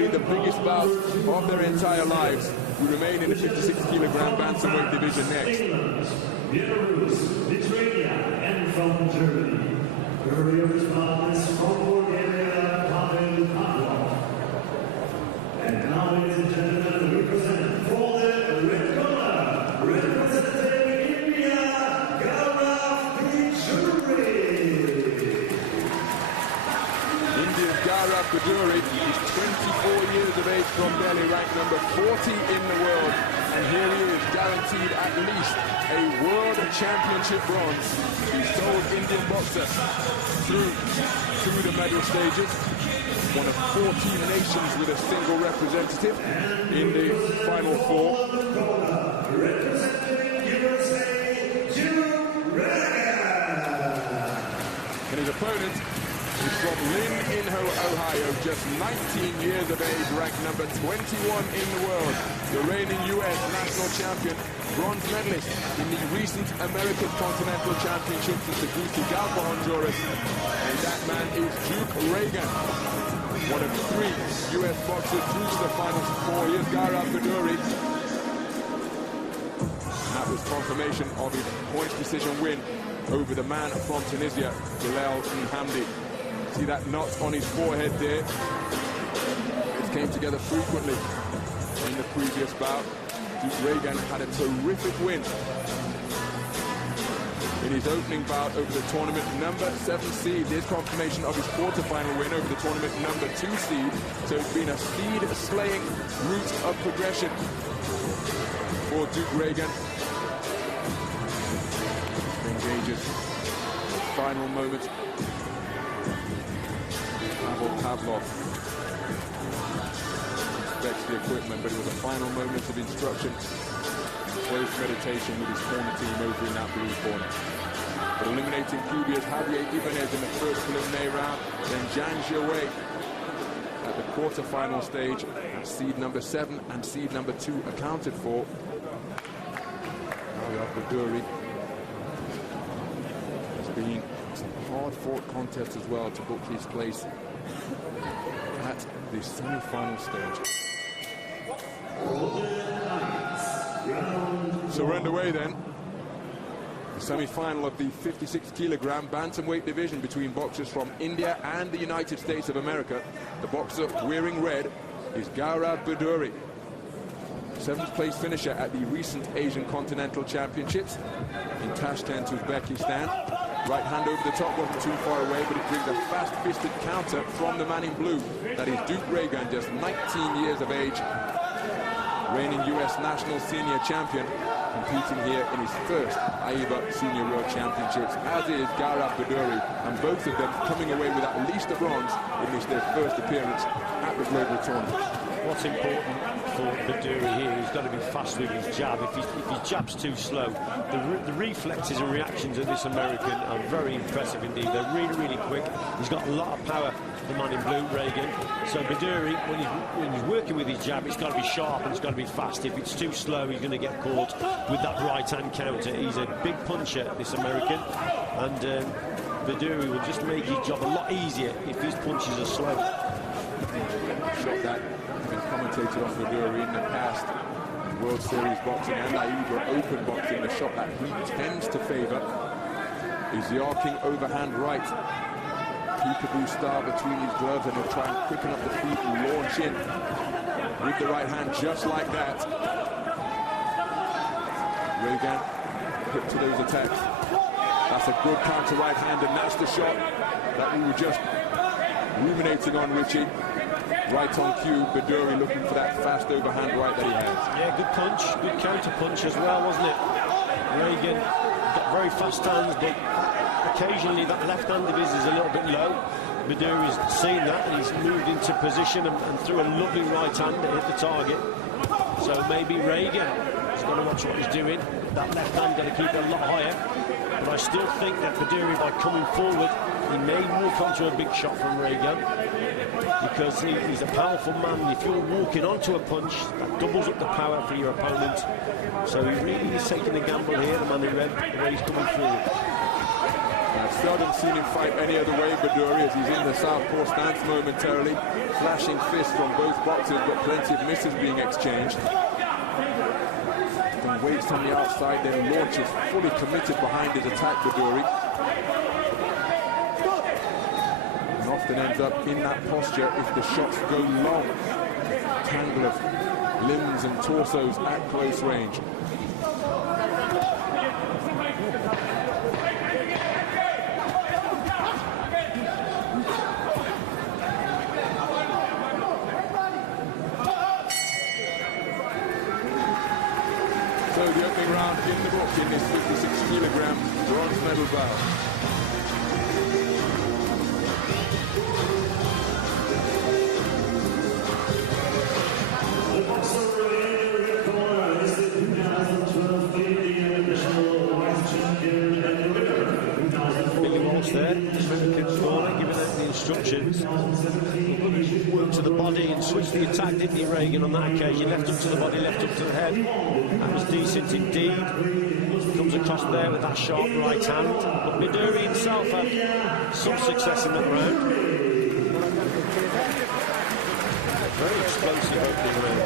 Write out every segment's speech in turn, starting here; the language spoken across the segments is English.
arguably the biggest bout of their entire lives, who remain in the 56-kilogram bantamweight division next. Lithuania and from Germany, earlier response from Bulgaria, Pavel Pavlov. And now, ladies and gentlemen, we present for the red corner, representing India, Gaurav Biduri. India's Gaurav Biduri is 24 years of age from Delhi, ranked number 40 in the world. And here he is, guaranteed at least a world championship bronze. He's sole Indian boxer through the medal stages. One of 14 nations with a single representative in the final four. And his opponent is from Lynn in Ohio, just 19 years of age, ranked number 21 in the world. The reigning U.S. national champion, bronze medalist in the recent American Continental Championships in Tegucigalpa, Honduras. And that man is Duke Reagan, one of 3 U.S. boxers through to the final 4 years. Gaurav Biduri. And that was confirmation of his points decision win over the man from Tunisia, Bilal Hamdi. See that knot on his forehead there? It came together frequently in the previous bout. Duke Reagan had a terrific win in his opening bout over the tournament number 7 seed. There's confirmation of his quarterfinal win over the tournament number 2 seed. So it's been a seed-slaying route of progression for Duke Reagan. Engages the final moment. Pavlov inspects the equipment, but it was a final moment of instruction. Close meditation with his former team over in that blue corner. But eliminating Cuba's Javier Ibanez in the first preliminary round, then Zhang Jiawei at the quarter-final stage, at seed number 7 and seed number 2 accounted for. Gaurav Biduri has been some hard-fought contests as well to book his place at the semi-final stage. So we're underway then. The semi-final of the 56-kilogram bantamweight division between boxers from India and the United States of America. The boxer wearing red is Gaurav Biduri, 7th place finisher at the recent Asian Continental Championships in Tashkent, Uzbekistan. Right hand over the top, wasn't too far away, but it brings a fast-fisted counter from the man in blue. That is Duke Reagan, just 19 years of age, reigning U.S. national senior champion, competing here in his first AIBA Senior World Championships, as is Gaurav Biduri, and both of them coming away with at least a bronze in this their first appearance at the global tournament. What's important for Biduri here, he's got to be fast with his jab. If his jab's too slow, the reflexes and reactions of this American are very impressive indeed. They're really, really quick. He's got a lot of power, the man in blue, Reagan. So Biduri, when he's working with his jab, it's got to be sharp and it's got to be fast. If it's too slow, he's going to get caught with that right-hand counter. He's a big puncher, this American, and Biduri will just make his job a lot easier if his punches are slow. Shot that commentated on Biduri in the past, World Series boxing and AIBA Open boxing. The shot that he tends to favour is the arcing overhand right. Peekaboo style between his gloves, and he'll try and quicken up the feet and launch in with the right hand just like that. Reagan hit to those attacks. That's a good counter right hand, and that's the shot that we were just ruminating on, Richie. Right on cue, Biduri looking for that fast overhand right that he has. Yeah, good punch, good counter punch as well, wasn't it? Reagan got very fast hands, but occasionally that left hand of his is a little bit low. Biduri's seen that, and he's moved into position and threw a lovely right hand to hit the target. So maybe Reagan has got to watch what he's doing. That left hand got to keep it a lot higher. But I still think that Biduri, by coming forward, he may walk onto a big shot from Reagan, because he's a powerful man. If you're walking onto a punch, that doubles up the power for your opponent. So he really is taking a gamble here, the man in red, the way he's coming forward. I've seldom seen him fight any other way, Badouri, as he's in the southpaw stance momentarily. Flashing fists from both boxers, but plenty of misses being exchanged. Then waits on the outside, then launches, fully committed behind his attack, Badouri. And often ends up in that posture if the shots go long. Tangle of limbs and torsos at close range. So the opening round in the book in this 56-kilogram bronze medal bout. The boxer in the corner is the 2012 Canadian national vice champion and the winner. Billy Walsh there, American corner, giving out the instructions. Work to the body and switch the attack, didn't he, Reagan, on that occasion? Left up to the body, left up to the head. That was decent indeed. Comes across there with that sharp right hand. But Badouri himself had some success in that round. Very explosive opening round.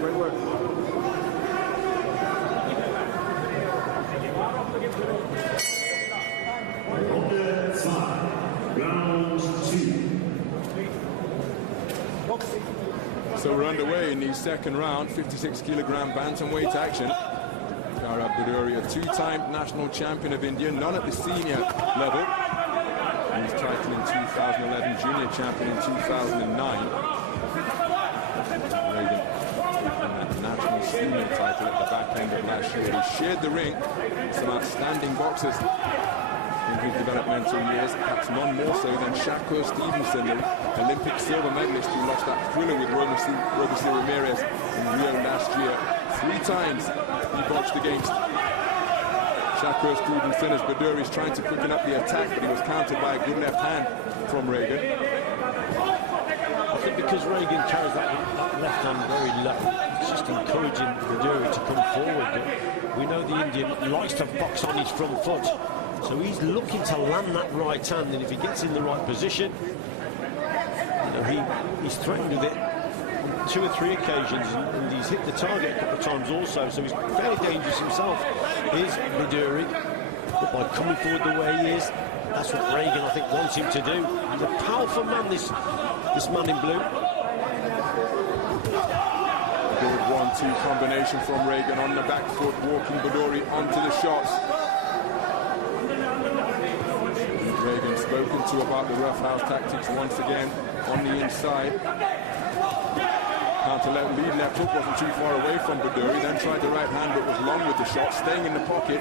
Great work. Round 2. So we're underway in the second round, 56-kilogram bantamweight action. Gaurav Badouri, a two-time national champion of India, none at the senior level. His title in 2011, junior champion in 2009. Reagan, that national senior title at the back end of last year. He shared the ring with some outstanding boxers in his developmental years, perhaps none more so than Shakur Stevenson, the Olympic silver medalist who lost that thriller with Robeson Ramirez in Rio last year. 3 times he boxed against Shakur Stevenson as Badouri's trying to quicken up the attack, but he was countered by a good left hand from Reagan. I think because Reagan carries that left hand very low, it's just encouraging Badouri to come forward. But we know the Indian likes to box on his front foot, so he's looking to land that right hand, and if he gets in the right position, you know, he's threatened with it on 2 or 3 occasions, and he's hit the target a couple of times also, so he's fairly dangerous himself, is Badouri. But by coming forward the way he is, that's what Reagan, I think, wants him to do. He's a powerful man, this man in blue. Good 1-2 combination from Reagan on the back foot, walking Badouri onto the shots. Reagan spoken to about the roughhouse tactics once again on the inside. Counter lead left hook wasn't too far away from Badouri, then tried the right hand but was long with the shot, staying in the pocket,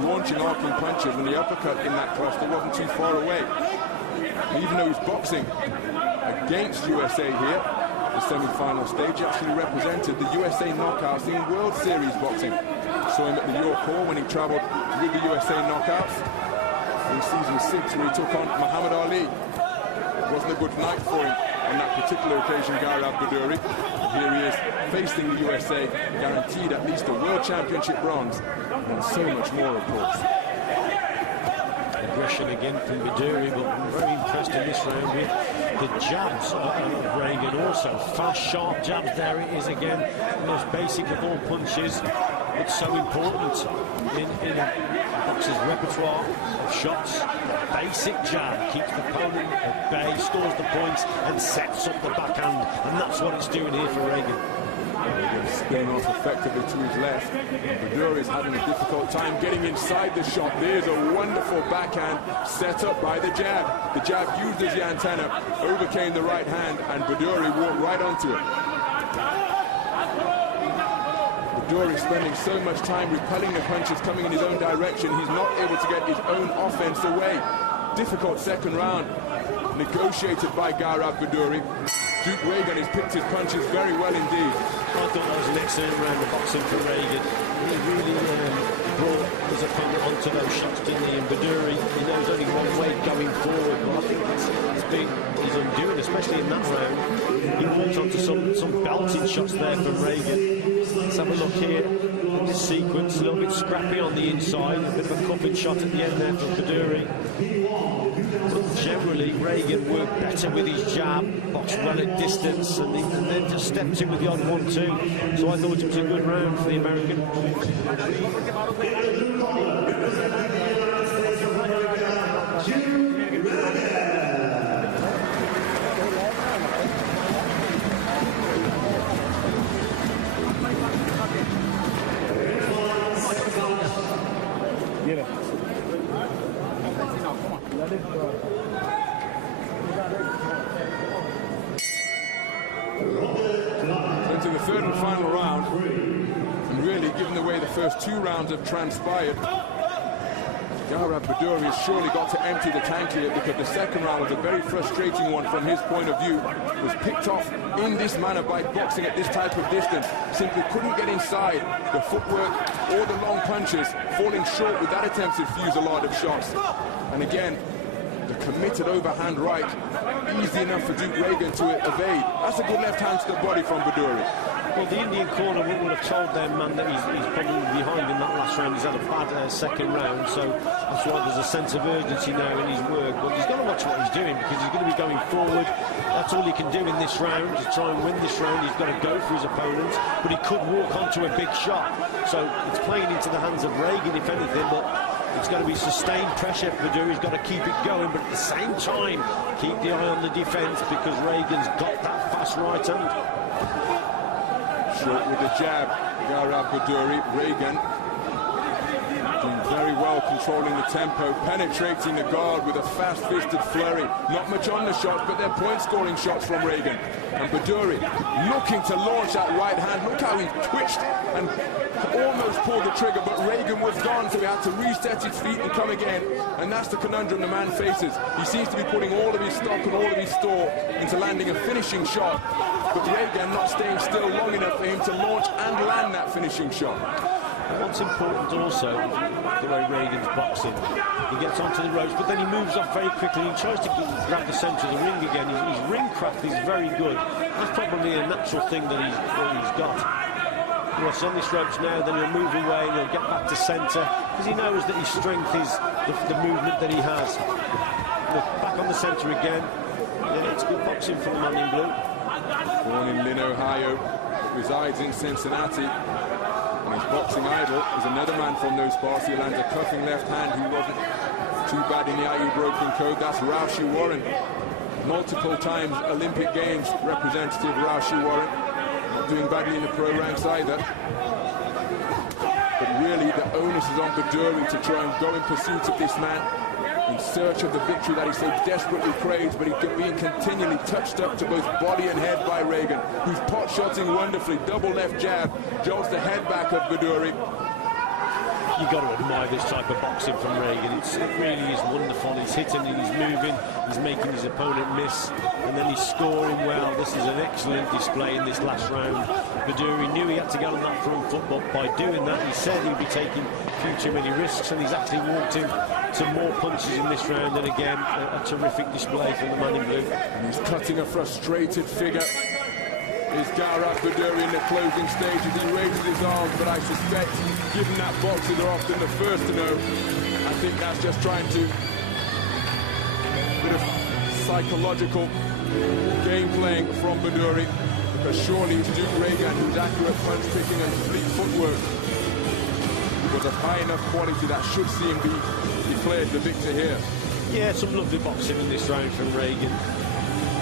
launching arcing punches, and the uppercut in that cluster wasn't too far away. Even though he's boxing against USA here, the semi-final stage, he actually represented the USA Knockouts in World Series boxing. Saw him at the York Hall when he travelled with the USA Knockouts in season 6, where he took on Muhammad Ali. It wasn't a good night for him on that particular occasion, Gaurav Badouri. Here he is facing the USA, guaranteed at least a World Championship bronze, and so much more, of course. Aggression again from Badouri, but I'm very impressed in this round with the jabs of Reagan also. Fast, sharp jabs, there it is again. The most basic of all punches. It's so important in a boxer's repertoire of shots. The basic jab keeps the opponent at bay, scores the points, and sets up the backhand. And that's what it's doing here for Reagan. Spinning off effectively to his left. Badouri is having a difficult time getting inside the shot. There's a wonderful backhand set up by the jab. The jab used as the antenna, overcame the right hand, and Badouri walked right onto it. Badouri spending so much time repelling the punches coming in his own direction, he's not able to get his own offense away. Difficult second round, negotiated by Gaurav Badouri. Duke Reagan has picked his punches very well indeed. I thought that was an excellent round of boxing for Reagan. He really brought his opponent on onto those shots, didn't he? And Baduri, he knows only one way going forward, but I think that's been his undoing, especially in that round. He walked onto some belting shots there from Reagan. Let's have a look here in this sequence. A little bit scrappy on the inside, a bit of a cupping shot at the end there from Baduri. But generally, Reagan worked better with his jab, boxed well at distance, and then just stepped in with the odd 1-2. So I thought it was a good round for the American. Into the third and final round, and really, given the way the first two rounds have transpired, Gaurav Baduri has surely got to empty the tank here, because the second round was a very frustrating one from his point of view. Was picked off in this manner by boxing at this type of distance. Simply couldn't get inside. The footwork or the long punches falling short with that attempt to fuse a lot of shots. And again, the committed overhand right, easy enough for Duke Reagan to evade. That's a good left hand to the body from Baduri. Well, the Indian corner would have told their man that he's probably behind in that last round. He's had a bad second round, so that's why there's a sense of urgency now in his work. But he's got to watch what he's doing, because he's going to be going forward. That's all he can do in this round, to try and win this round. He's got to go for his opponents, but he could walk onto a big shot. So it's playing into the hands of Reagan, if anything, but it's going to be sustained pressure for Baduri. He's got to keep it going, but at the same time, keep the eye on the defence, because Reagan's got that fast right hand. Short with the jab, Gaurav Baduri. Reagan doing very well, controlling the tempo, penetrating the guard with a fast-fisted flurry. Not much on the shots, but they're point-scoring shots from Reagan. And Baduri looking to launch that right hand. Look how he twitched and almost pulled the trigger, but Reagan was gone, so he had to reset his feet and come again. And that's the conundrum the man faces. He seems to be putting all of his stock and all of his store into landing a finishing shot, but Reagan not staying still long enough for him to launch and land that finishing shot. And what's important also, the way Reagan's boxing, he gets onto the ropes, but then he moves off very quickly. He tries to grab the centre of the ring again. His ring craft is very good. That's probably a natural thing that he's got. He's on these ropes now, then he'll move away and he'll get back to centre, because he knows that his strength is the movement that he has. Look, back on the centre again. Yeah, it's good boxing for the man in blue. Born in Lynn, Ohio, resides in Cincinnati. And his boxing idol is another man from those parts. He lands a cuffing left hand who wasn't too bad in the IU broken code. That's Raushi Warren. Multiple times Olympic Games representative Raushi Warren. Not doing badly in the pro ranks either. But really the onus is on Baduri to try and go in pursuit of this man, in search of the victory that he so desperately craves, but he's being continually touched up to both body and head by Reagan, who's pot-shotting wonderfully. Double left jab, jolts the head back of Baduri. You've got to admire this type of boxing from Reagan. It really is wonderful. He's hitting and he's moving, he's making his opponent miss, and then he's scoring well. This is an excellent display in this last round. Baduri knew he had to get on that front foot, but by doing that, he said he'd be taking few too many risks, and he's actually walked in to more punches in this round. And again, a terrific display from the man in blue. And he's cutting a frustrated figure. Is Gaurav Baduri in the closing stages. He raises his arms, but I suspect, given that boxers are often the first to know, I think that's just trying to bit of psychological game playing from Baduri, because surely it's Duke Reagan, whose accurate punch picking and fleet footwork was of high enough quality that should see him be declared the victor here. Yeah, some lovely boxing in this round from Reagan.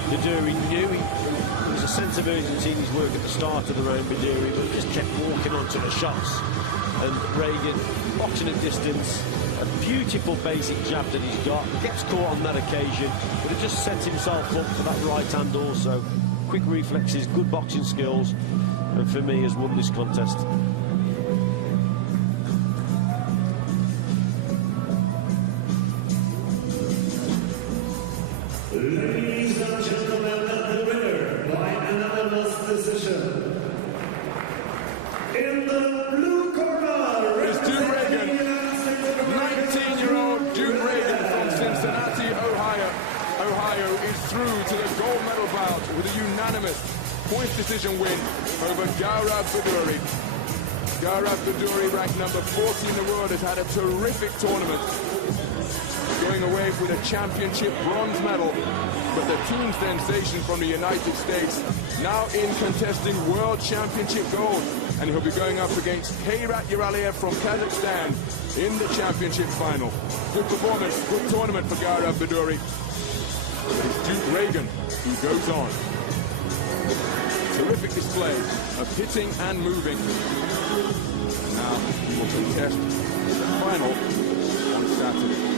Baduri knew there was a sense of urgency in his work at the start of the round, Baduri, but just kept walking onto the shots. And Reagan, boxing at distance, a beautiful basic jab that he's got, gets caught on that occasion, but it just sets himself up for that right hand also. Quick reflexes, good boxing skills, and for me has won this contest. Ladies and gentlemen, the winner by unanimous decision. In the blue corner, It's Duke Reagan, representing the United States of America. points decision win over Gaurav Bhaduri. Gaurav Bhaduri, ranked number 40 in the world, has had a terrific tournament, going away with a championship bronze medal. But the team sensation from the United States now in contesting world championship gold, and he'll be going up against Kairat Yaraliyev from Kazakhstan in the championship final. Good performance, good tournament for Gaurav Bhaduri. But it's Duke Reagan who goes on. Terrific display of hitting and moving. Now he will contest the final on Saturday.